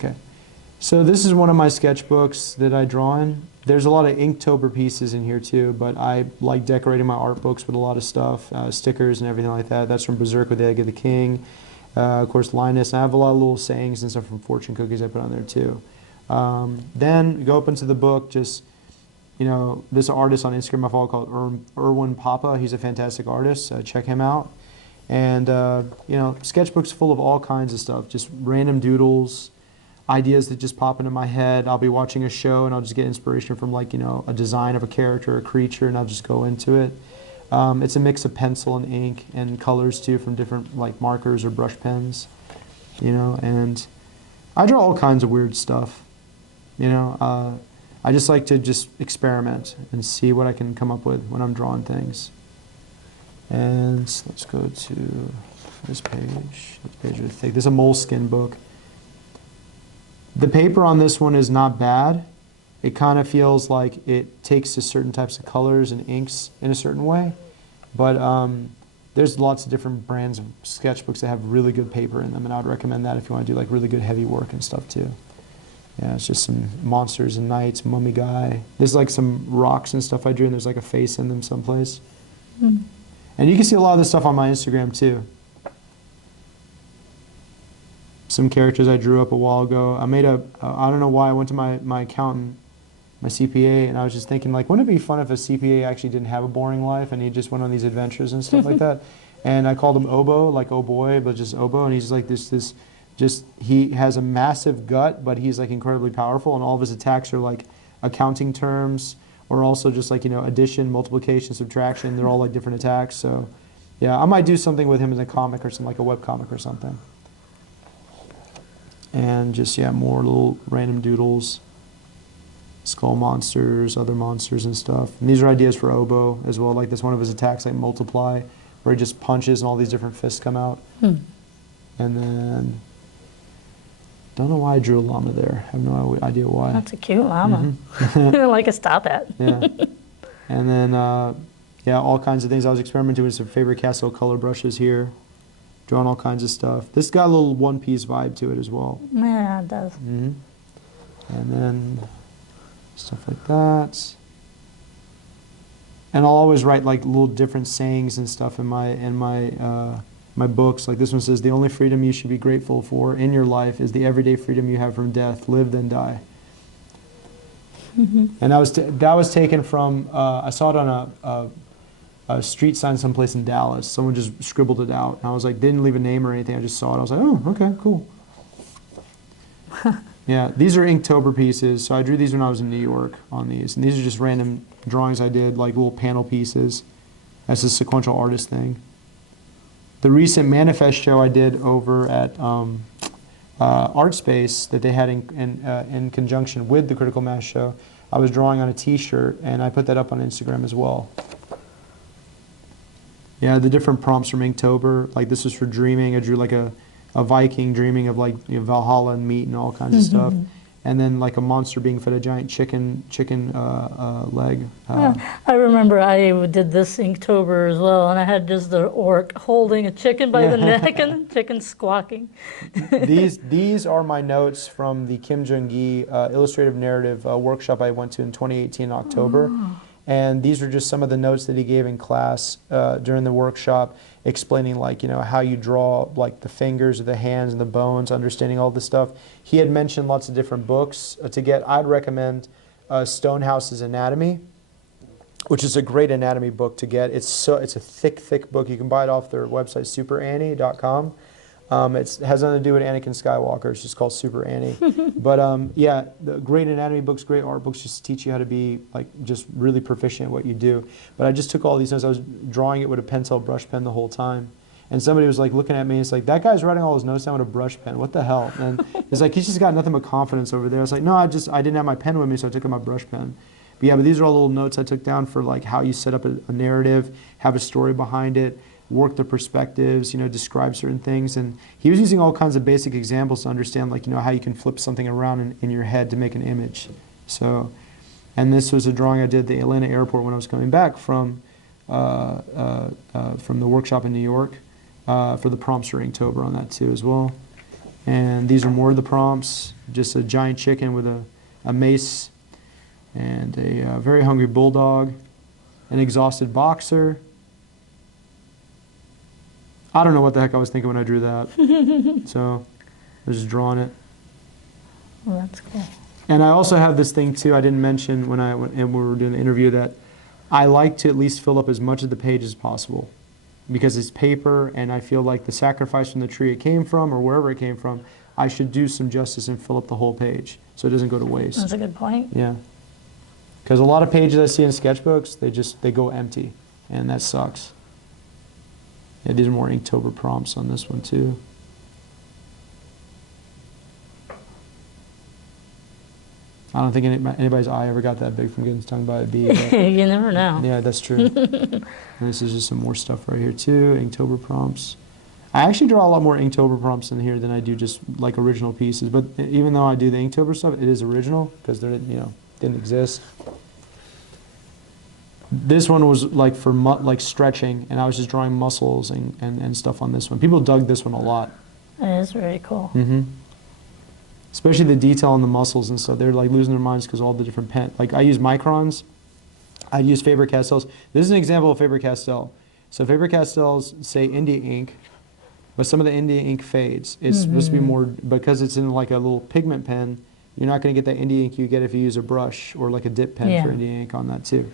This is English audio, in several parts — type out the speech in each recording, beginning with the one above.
Okay. So this is one of my sketchbooks that I draw in. There's a lot of Inktober pieces in here too, but I like decorating my art books with a lot of stuff, stickers and everything like that. That's from Berserk with the Egg of the King. Of course, Linus. And I have a lot of little sayings and stuff from fortune cookies I put on there too. Then go up into the book, just, you know, this artist on Instagram I follow called Erwin Papa. He's a fantastic artist. Check him out. And, you know, sketchbooks full of all kinds of stuff, just random doodles, ideas that just pop into my head. I'll be watching a show and I'll just get inspiration from, like, you know, a design of a character, a creature, and I'll just go into it. It's a mix of pencil and ink and colors too from different, like, markers or brush pens, you know, and I draw all kinds of weird stuff, you know. I just like to just experiment and see what I can come up with when I'm drawing things. And let's go to this page. This page is thick. This is a moleskin book. The paper on this one is not bad. It kind of feels like it takes to certain types of colors and inks in a certain way. But there's lots of different brands of sketchbooks that have really good paper in them, and I would recommend that if you want to do like really good heavy work and stuff too. Yeah, it's just some monsters and knights, mummy guy. There's like some rocks and stuff I drew, and there's like a face in them someplace. Mm. And you can see a lot of this stuff on my Instagram too. Some characters I drew up a while ago. I made a, I don't know why, I went to my accountant, my CPA, and I was just thinking, like, wouldn't it be fun if a CPA actually didn't have a boring life and he just went on these adventures and stuff like that? And I called him Obo, like oh boy, but just Obo, and he's like he has a massive gut, but he's like incredibly powerful, and all of his attacks are like accounting terms, or also just like, you know, addition, multiplication, subtraction. They're all like different attacks. So yeah, I might do something with him in a comic or something, like a web comic or something. And just, yeah, more little random doodles, skull monsters, other monsters and stuff. And these are ideas for Obo as well, like this one of his attacks, like multiply, where he just punches and all these different fists come out. Hmm. And then, don't know why I drew a llama there. I have no idea why. That's a cute llama. Mm-hmm. Like a stop at. Yeah. And then, yeah, all kinds of things. I was experimenting with some Faber-Castell color brushes here, drawing all kinds of stuff. This got a little one-piece vibe to it as well. Yeah, it does. Mm-hmm. And then stuff like that. And I'll always write like little different sayings and stuff in my books. Like this one says, "The only freedom you should be grateful for in your life is the everyday freedom you have from death. Live, then die." Mm-hmm. And that was taken from, I saw it on a street sign someplace in Dallas. Someone just scribbled it out. And I was like, didn't leave a name or anything. I just saw it. I was like, oh, okay, cool. Yeah, these are Inktober pieces. So I drew these when I was in New York on these. And these are just random drawings I did, like little panel pieces. That's a sequential artist thing. The recent manifest show I did over at Art Space that they had in conjunction with the Critical Mass show, I was drawing on a t-shirt, and I put that up on Instagram as well. Yeah, the different prompts from Inktober, like this was for dreaming. I drew like a Viking dreaming of, like, you know, Valhalla and meat and all kinds of stuff. And then like a monster being fed a giant chicken leg. I remember I did this Inktober as well, and I had just the orc holding a chicken by the neck and chicken squawking. These are my notes from the Kim Jung-gi illustrative narrative workshop I went to in 2018 in October. Oh. And these are just some of the notes that he gave in class during the workshop, explaining, like, you know, how you draw like the fingers or the hands and the bones, understanding all this stuff. He had mentioned lots of different books to get. I'd recommend Stonehouse's Anatomy, which is a great anatomy book to get. It's a thick book. You can buy it off their website, superannie.com. It has nothing to do with Anakin Skywalker. It's just called Super Annie. But yeah, the great anatomy books, great art books, just teach you how to be like just really proficient at what you do. But I just took all these notes. I was drawing it with a pencil brush pen the whole time. And somebody was like looking at me, and it's like, that guy's writing all his notes down with a brush pen. What the hell? And it's like, he's just got nothing but confidence over there. I was like, no, I didn't have my pen with me, so I took out my brush pen. But yeah, but these are all little notes I took down for like how you set up a narrative, have a story behind it, work the perspectives, you know, describe certain things. And he was using all kinds of basic examples to understand, like, you know, how you can flip something around in your head to make an image. So, and this was a drawing I did at the Atlanta airport when I was coming back from the workshop in New York for the prompts for Inktober on that too as well. And these are more of the prompts. Just a giant chicken with a mace, and a very hungry bulldog, an exhausted boxer. I don't know what the heck I was thinking when I drew that. So I was just drawing it. Well, that's cool. And I also have this thing too, I didn't mention when we were doing the interview, that I like to at least fill up as much of the page as possible, because it's paper, and I feel like the sacrifice from the tree it came from, or wherever it came from, I should do some justice and fill up the whole page so it doesn't go to waste. That's a good point. Yeah. Because a lot of pages I see in sketchbooks, they go empty, and that sucks. Yeah, these are more Inktober prompts on this one too. I don't think anybody's eye ever got that big from getting stung by a bee. You never know. Yeah, that's true. And this is just some more stuff right here too, Inktober prompts. I actually draw a lot more Inktober prompts in here than I do just like original pieces. But even though I do the Inktober stuff, it is original because they didn't exist. This one was like for like stretching, and I was just drawing muscles and stuff on this one. People dug this one a lot. It is very cool. Mm-hmm. Especially the detail on the muscles and stuff. They're like losing their minds because all the different pen. Like I use microns. I use Faber-Castells. This is an example of Faber-Castell. So Faber-Castells say India ink, but some of the India ink fades. It's supposed to be more, because it's in like a little pigment pen, you're not going to get that India ink you get if you use a brush or like a dip pen for India ink on that too.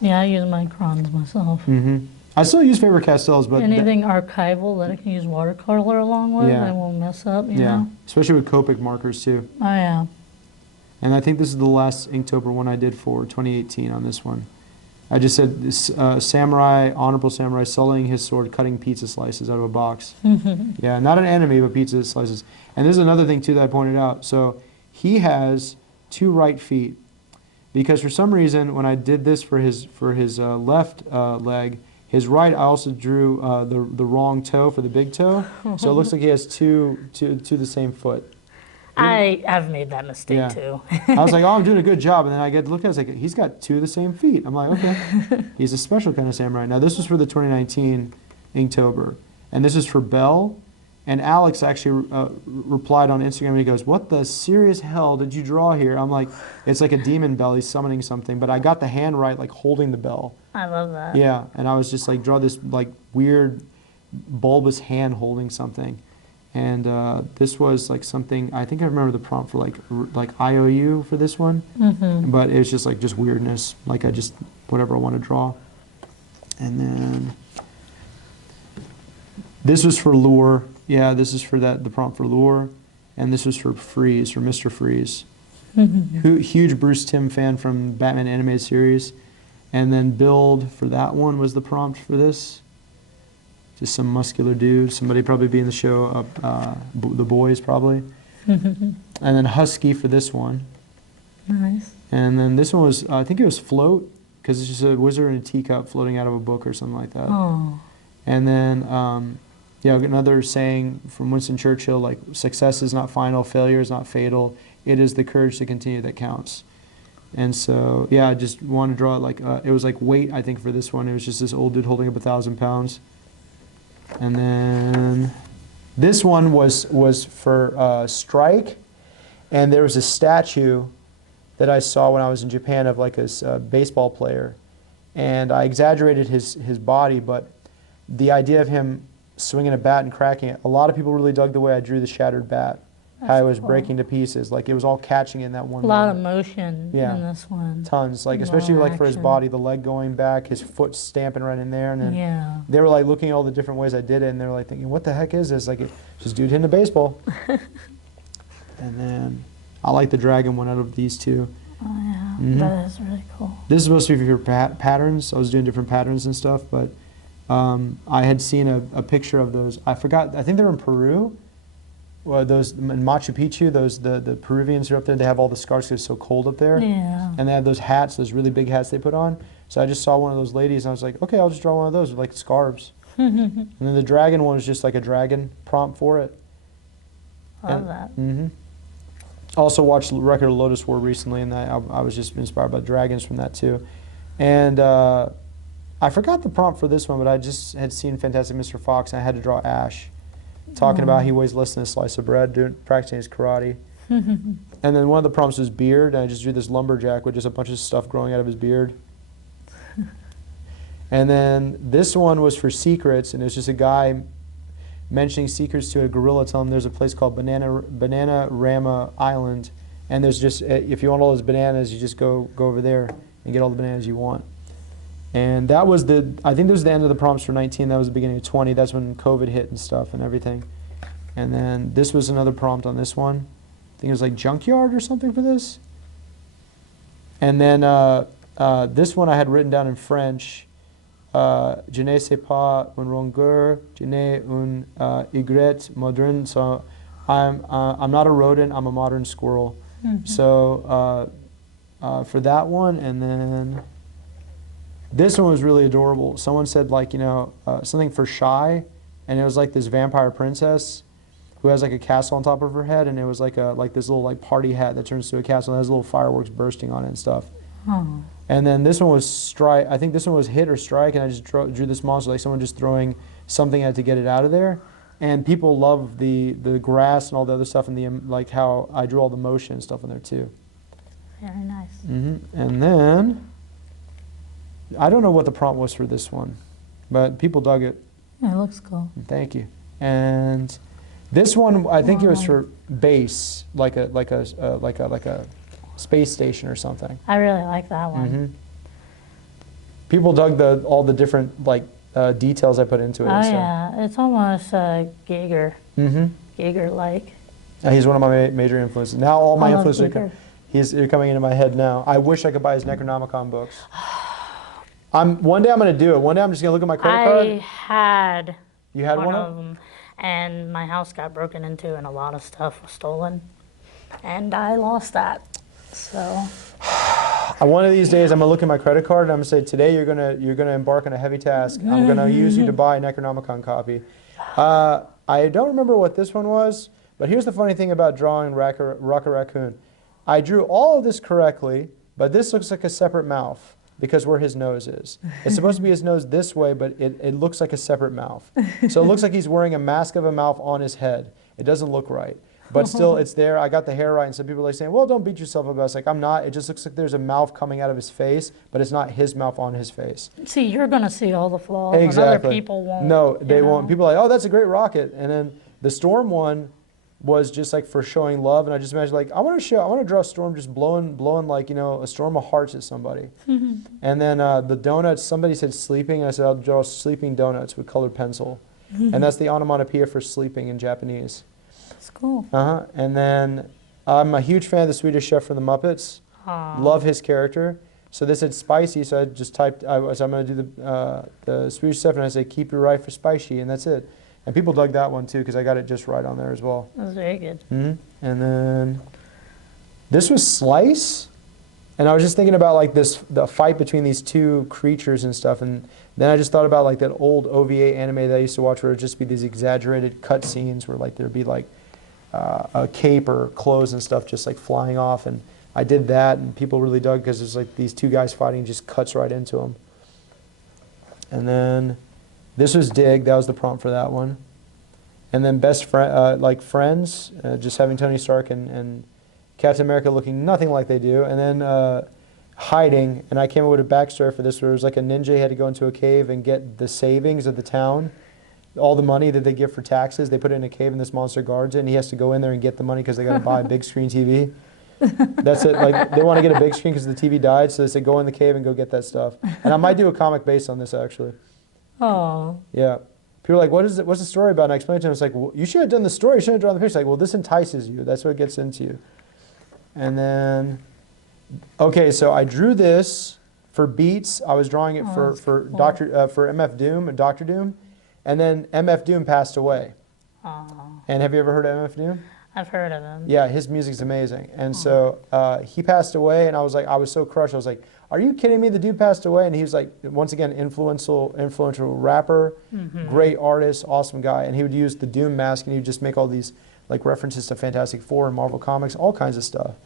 Yeah, I use microns myself. Mm-hmm. I still use Faber-Castells, but anything archival that I can use watercolor along with, I won't mess up, you know? Especially with Copic markers too. Oh yeah. And I think this is the last Inktober one I did for 2018 on this one. I just said this, honorable samurai, sullying his sword, cutting pizza slices out of a box. Yeah, not an enemy, but pizza slices. And this is another thing too that I pointed out. So he has 2 right feet, because for some reason when I did this for his left leg, his right, I also drew the wrong toe for the big toe. So it looks like he has two the same foot. I've made that mistake too. I was like, oh, I'm doing a good job. And then I get to look at it, I was like, he's got 2 of the same feet. I'm like, okay. He's a special kind of samurai. Now, this was for the 2019 Inktober. And this is for Belle. And Alex actually replied on Instagram, and he goes, what the serious hell did you draw here? I'm like, it's like a demon bell. He's summoning something. But I got the hand right, like holding the bell. I love that. Yeah. And I was just like, draw this like weird bulbous hand holding something. And this was like something, I think I remember the prompt for like IOU for this one. But it was just like weirdness. Like I just, whatever I want to draw. And then this was for Lure. Yeah, this is for the prompt for Lure. And this was for Freeze, for Mr. Freeze. Huge Bruce Timm fan from Batman animated series. And then Build for that one was the prompt for this. Just some muscular dude. Somebody probably be in the show, The Boys probably. And then Husky for this one. Nice. And then this one was, I think it was Float, because it's just a wizard in a teacup floating out of a book or something like that. Oh. And then, another saying from Winston Churchill, like, success is not final, failure is not fatal. It is the courage to continue that counts. And so, yeah, I just wanted to draw it like, it was like weight, I think, for this one. It was just this old dude holding up 1,000 pounds. And then this one was for Strike, and there was a statue that I saw when I was in Japan of like a baseball player, and I exaggerated his body, but the idea of him swinging a bat and cracking it, a lot of people really dug the way I drew the shattered bat. How it was breaking to pieces, like it was all catching in that one. A lot of motion in this one. Tons, like especially like for his body, the leg going back, his foot stamping right in there, and then they were like looking at all the different ways I did it, and they were like thinking, "What the heck is this?" Like, just dude hitting a baseball. And then I like the dragon one out of these two. Oh yeah, that is really cool. This is supposed to be for patterns. I was doing different patterns and stuff, but I had seen a picture of those. I forgot. I think they're in Peru. Well, those in Machu Picchu, the Peruvians are up there. They have all the scarves because it's so cold up there. Yeah. And they have those hats, those really big hats they put on. So I just saw one of those ladies, and I was like, okay, I'll just draw one of those with like scarves. And then the dragon one was just like a dragon prompt for it. Love that. Also watched Record of Lotus War recently, and I was just inspired by dragons from that too. And I forgot the prompt for this one, but I just had seen Fantastic Mr. Fox, and I had to draw Ash. talking about he weighs less than a slice of bread, practicing his karate. And then one of the prompts was beard, and I just drew this lumberjack with just a bunch of stuff growing out of his beard. And then this one was for secrets, and it was just a guy mentioning secrets to a gorilla, telling him there's a place called Banana Rama Island, and there's just, if you want all those bananas, you just go over there and get all the bananas you want. And that was I think that was the end of the prompts for 19, that was the beginning of 20, that's when COVID hit and stuff and everything. And then this was another prompt on this one. I think it was like junkyard or something for this. And then this one I had written down in French. Je ne sais pas une longueur, je n'ai une aigrette moderne. So I'm not a rodent, I'm a modern squirrel. So for that one, and then this one was really adorable. Someone said like, you know, something for shy, and it was like this vampire princess who has like a castle on top of her head, and it was like this little like party hat that turns to a castle and has little fireworks bursting on it and stuff. And then this one was strike. I think this one was hit or strike, and I just drew this monster like someone just throwing something at it to get it out of there. And people love the grass and all the other stuff, and the like how I drew all the motion and stuff in there too. Very nice. And then I don't know what the prompt was for this one, but people dug it. Yeah, it looks cool. Thank you. And this one, I think it was for base, like a space station or something. I really like that one. People dug all the different like details I put into it. Oh yeah, it's almost Giger. Giger-like. He's one of my major influences. Now all my influences are coming into my head now. I wish I could buy his Necronomicon books. One day I'm going to do it. One day I'm just going to look at my credit card. I had. You had one of them, and my house got broken into, and a lot of stuff was stolen, and I lost that. So. One of these days I'm going to look at my credit card and I'm going to say, today you're going to embark on a heavy task. I'm going to use you to buy a Necronomicon copy. I don't remember what this one was, but here's the funny thing about drawing Rocket Raccoon. I drew all of this correctly, but this looks like a separate mouth because where his nose is. It's supposed to be his nose this way, but it looks like a separate mouth. So it looks like he's wearing a mask of a mouth on his head. It doesn't look right. But still, it's there. I got the hair right, and some people are like saying, well, don't beat yourself up about it. It's like, I'm not. It just looks like there's a mouth coming out of his face, but it's not his mouth on his face. See, you're going to see all the flaws, exactly. and other people won't. No, they won't. People are like, oh, that's a great rocket. And then the storm one was just like for showing love, and I just imagined like, I want to draw a storm just blowing like, you know, a storm of hearts at somebody. And then the donuts, somebody said sleeping, and I said I'll draw sleeping donuts with colored pencil. And that's the onomatopoeia for sleeping in Japanese. That's cool. And then I'm a huge fan of the Swedish Chef from the Muppets. Love his character. So this said spicy, so I just typed, I'm going to do the Swedish Chef, and I say keep your right for spicy, and that's it. And people dug that one too, because I got it just right on there as well. That was very good. And then this was Slice, and I was just thinking about like the fight between these two creatures and stuff, and then I just thought about like that old OVA anime that I used to watch where it would just be these exaggerated cut scenes where like there'd be like a cape or clothes and stuff just like flying off, and I did that, and people really dug because it's like these two guys fighting just cuts right into them. And then this was Dig, that was the prompt for that one. And then best friend, like friends, just having Tony Stark and Captain America looking nothing like they do. And then hiding, and I came up with a backstory for this where it was like a ninja had to go into a cave and get the savings of the town. All the money that they give for taxes, they put it in a cave and this monster guards it, and he has to go in there and get the money because they got to buy a big screen TV. That's it. Like they want to get a big screen because the TV died, so they say go in the cave and go get that stuff. And I might do a comic based on this actually. Oh. Yeah. People are like, what's the story about? And I explained to them, it's like, well, you should have done the story. You should have drawn the picture. Like, well, this entices you. That's what gets into you. And then, okay, so I drew this for Beats. I was drawing it for MF Doom and Dr. Doom. And then MF Doom passed away. And have you ever heard of MF Doom? I've heard of him. Yeah, his music's amazing. And so he passed away, and I was so crushed. I was like, are you kidding me? The dude passed away, and he was like, once again, influential rapper, great artist, awesome guy. And he would use the Doom mask, and he would just make all these like references to Fantastic Four and Marvel Comics, all kinds of stuff.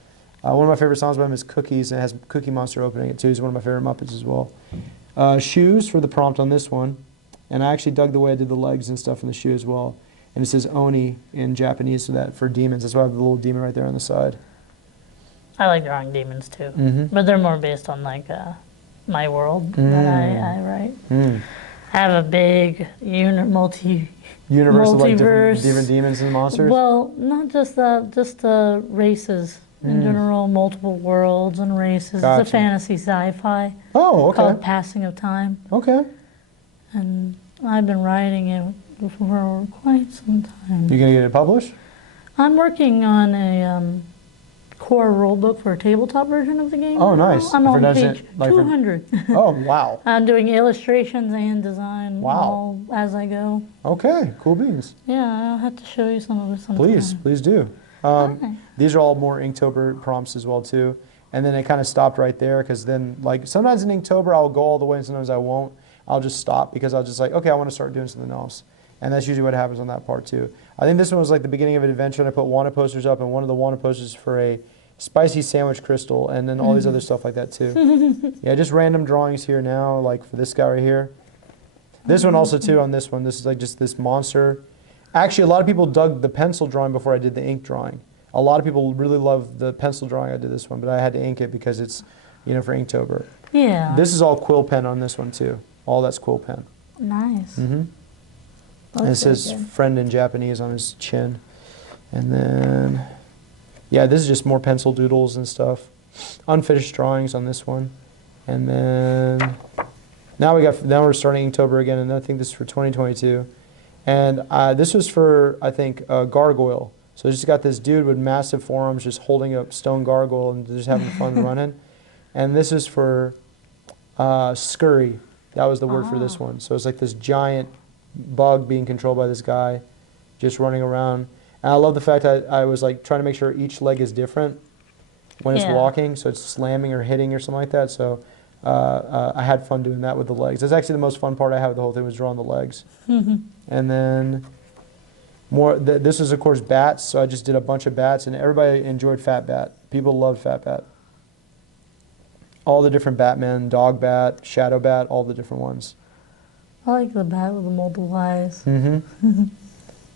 One of my favorite songs by him is Cookies, and it has Cookie Monster opening it too. He's one of my favorite Muppets as well. Shoes for the prompt on this one. And I actually dug the way I did the legs and stuff in the shoe as well. and it says Oni in Japanese, so that for demons. That's why I have the little demon right there on the side. I like drawing demons too, but they're more based on like my world that I write. I have a big Universe of like multiverse. different demons and monsters? Well, not just that, just races in general, multiple worlds and races. Gotcha. It's a fantasy sci-fi Oh, okay. called Passing of Time. Okay. And I've been writing it for quite some time. You gonna get it published? I'm working on a core rulebook for a tabletop version of the game. Oh, nice. I'm For on Dungeon- page like for- 200. Oh, wow. I'm doing illustrations and design all as I go. Okay, cool beans. Yeah, I'll have to show you some of it sometime. Please do. These are all more Inktober prompts as well too. And then it kind of stopped right there because then like sometimes in Inktober I'll go all the way and sometimes I won't. I'll just stop because I'll just like, okay, I want to start doing something else. And that's usually what happens on that part too. I think this one was like the beginning of an adventure and I put wanted posters up and one of the wanted posters for a spicy sandwich crystal and then all these other stuff like that too. Yeah, just random drawings here now, like for this guy right here. This one also too on this one, this is like just this monster. Actually, a lot of people dug the pencil drawing before I did the ink drawing. A lot of people really love the pencil drawing I did this one, but I had to ink it because it's, you know, for Inktober. Yeah. This is all quill pen on this one too. All that's quill pen. Nice. And it says friend in Japanese on his chin. And then, yeah, this is just more pencil doodles and stuff. Unfinished drawings on this one. And then, now we're starting Inktober again, and I think this is for 2022. And this was for, I think, a gargoyle. So I just got this dude with massive forearms just holding a stone gargoyle and just having fun running. And this is for scurry. That was the word for this one. So it's like this giant bug being controlled by this guy just running around. And I love the fact that I was like trying to make sure each leg is different when it's walking. So it's slamming or hitting or something like that. So I had fun doing that with the legs. That's actually the most fun part I had with the whole thing was drawing the legs. And then this is of course bats. So I just did a bunch of bats and everybody enjoyed Fat Bat. People loved Fat Bat. All the different Batmen, Dog Bat, Shadow Bat, all the different ones. I like the bat with the multiple eyes.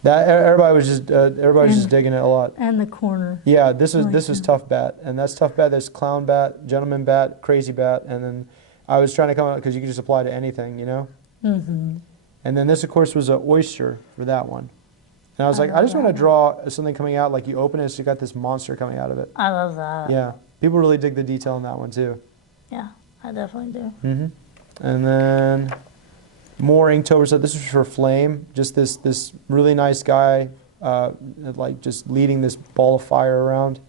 That everybody was just digging it a lot. And the corner. Yeah, this is Tough Bat, and that's Tough Bat. There's Clown Bat, Gentleman Bat, Crazy Bat, and then I was trying to come up because you could just apply to anything, you know. And then this, of course, was an oyster for that one. And I was like, I just want to draw something coming out like you open it, so you got this monster coming out of it. I love that. Yeah, people really dig the detail in that one too. Yeah, I definitely do. And then more Inktober stuff. This is for Flame. Just this really nice guy, like just leading this ball of fire around.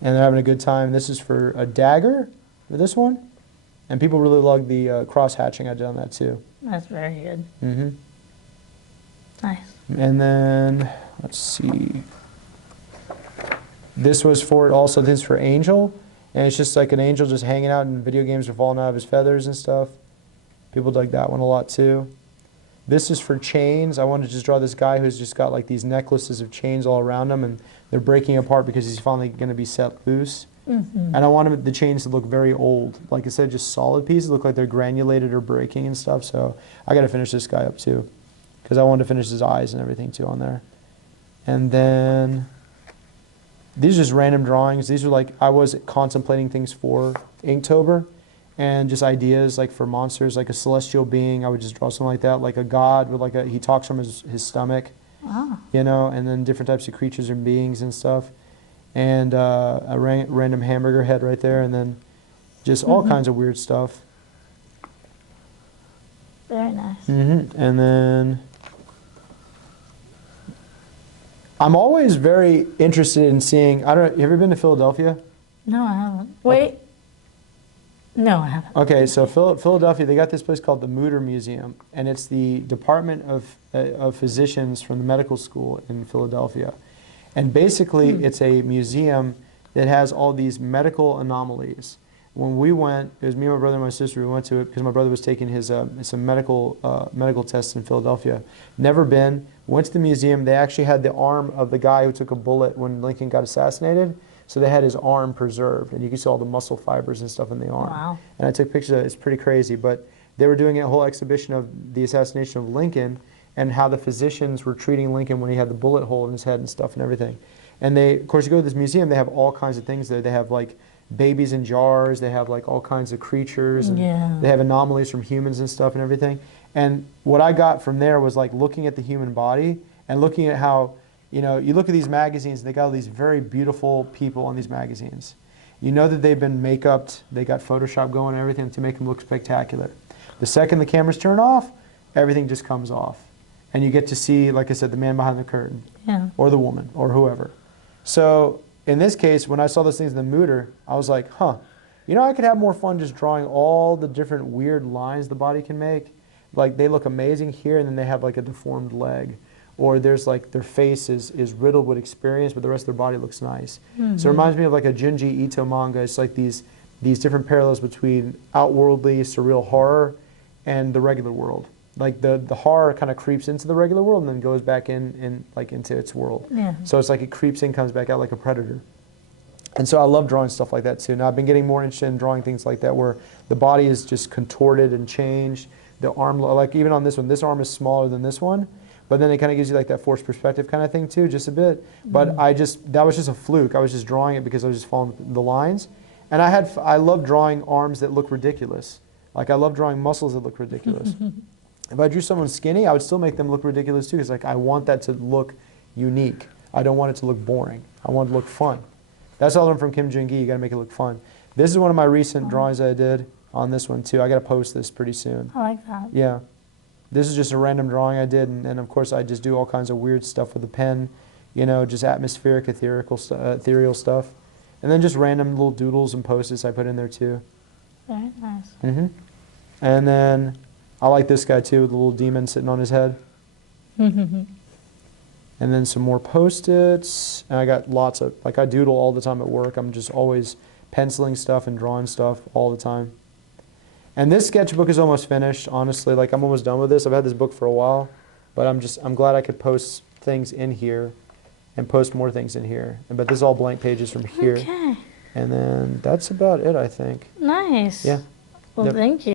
And they're having a good time. This is for a dagger for this one. And people really love the cross hatching I did on that too. That's very good. Nice. And then, let's see. This was for also, this is for Angel. And it's just like an angel just hanging out and video games are falling out of his feathers and stuff. People dug that one a lot too. This is for chains. I wanted to just draw this guy who's just got like these necklaces of chains all around him and they're breaking apart because he's finally going to be set loose. And I wanted the chains to look very old. Like instead of just solid pieces, look like they're granulated or breaking and stuff. So I got to finish this guy up too because I wanted to finish his eyes and everything too on there. And then these are just random drawings. These are like, I was contemplating things for Inktober and just ideas like for monsters, like a celestial being. I would just draw something like that, like a god with like he talks from his stomach, you know, and then different types of creatures and beings and stuff. And a random hamburger head right there, and then just all kinds of weird stuff. Very nice. And then I'm always very interested in seeing, I don't know, have you ever been to Philadelphia? No, I haven't. Wait. No, I haven't. Okay, so Philadelphia, they got this place called the Mutter Museum, and it's the Department of Physicians from the medical school in Philadelphia. And basically, it's a museum that has all these medical anomalies. When we went, it was me, my brother, and my sister. We went to it because my brother was taking his some medical tests in Philadelphia. Never been. Went to the museum. They actually had the arm of the guy who took a bullet when Lincoln got assassinated. So they had his arm preserved, and you could see all the muscle fibers and stuff in the arm. Wow. And I took pictures of it. It's pretty crazy. But they were doing a whole exhibition of the assassination of Lincoln, and how the physicians were treating Lincoln when he had the bullet hole in his head and stuff and everything. And they, of course, you go to this museum, they have all kinds of things there. They have like babies in jars, they have like all kinds of creatures, and they have anomalies from humans and stuff and everything. And what I got from there was like looking at the human body and looking at how, you know, you look at these magazines and they got all these very beautiful people on these magazines. You know that they've been make-upped, they got Photoshop going and everything to make them look spectacular. The second the cameras turn off, everything just comes off. And you get to see, like I said, the man behind the curtain, or the woman, or whoever. So in this case, when I saw those things in the Mooter, I was like, huh, you know, I could have more fun just drawing all the different weird lines the body can make. Like they look amazing here, and then they have like a deformed leg. Or there's like their face is riddled with experience, but the rest of their body looks nice. So it reminds me of like a Junji Ito manga. It's like these different parallels between outworldly, surreal horror and the regular world. Like the horror kind of creeps into the regular world and then goes back in like into its world. So it's like it creeps in, comes back out like a predator. And so I love drawing stuff like that too. Now I've been getting more interested in drawing things like that where the body is just contorted and changed. The arm, like even on this one, this arm is smaller than this one, but then it kind of gives you like that forced perspective kind of thing too, just a bit. But that was just a fluke. I was just drawing it because I was just following the lines. And I love drawing arms that look ridiculous. Like I love drawing muscles that look ridiculous. If I drew someone skinny, I would still make them look ridiculous too, because like I want that to look unique. I don't want it to look boring. I want it to look fun. That's all I learned from Kim Jung-gi. You got to make it look fun. This is one of my recent drawings I did on this one too. I got to post this pretty soon. I like that. Yeah. This is just a random drawing I did, and of course I just do all kinds of weird stuff with a pen, you know, just atmospheric, ethereal stuff. And then just random little doodles and post-its I put in there too. Very nice. And then I like this guy too with the little demon sitting on his head. And then some more post-its. And I got lots of, like I doodle all the time at work. I'm just always penciling stuff and drawing stuff all the time. And this sketchbook is almost finished, honestly. Like I'm almost done with this. I've had this book for a while, but I'm glad I could post things in here and post more things in here. But this is all blank pages from here. Okay. And then that's about it, I think. Nice. Yeah. Well, thank you.